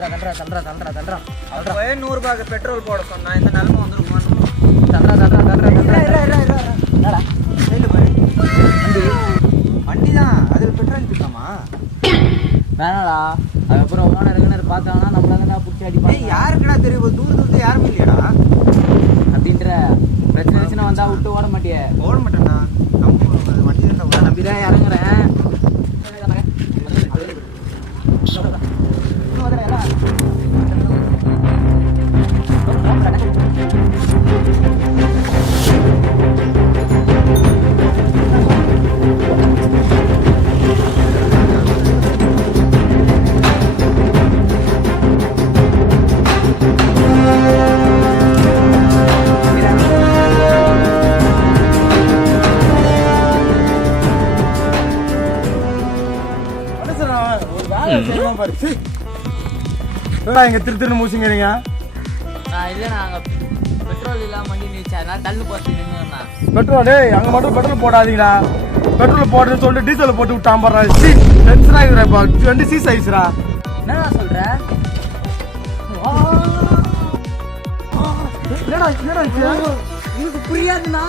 ₹100 petrol போட சொன்னா இந்த நிலைமை வந்துருமா? வண்டி தான் அது பெட்ரோல் இருக்காமா? வேணாடா. அதுக்கப்புறம் ஓனர் இருக்குன்னு பார்த்தாங்கன்னா நம்மளால பிடிச்சி அடிப்பாங்க. யாருக்குடா தெரியும்? தூரத்துல யாருமே இல்லையாடா அப்படின்ற பிரச்சனை வந்தா விட்டு ஓட மாட்டியே? ஓட மாட்டேன்டா. நம்ம வண்டி தான் நம்பிதான் இறங்குறேன். இங்க திரு மூசிங்கிறீங்க. பெட்ரோல் இல்லாம வண்டி நிறுத்தி அதனால தள்ளு போட்டு நின்னுண்ணா. பெட்ரோல் அங்க மட்டும் பெட்ரோல் போடாதீங்களா? பெட்ரோல் போடுறேன்னு சொல்லிட்டு டீசல் போட்டு விட்டான் பாரு. டென்ஷன் ஆகிடுறா. இப்போ 20 சீஸ் ஆயிடுச்சுடா. என்னடா சொல்ற? எனக்கு புரியாதுண்ணா.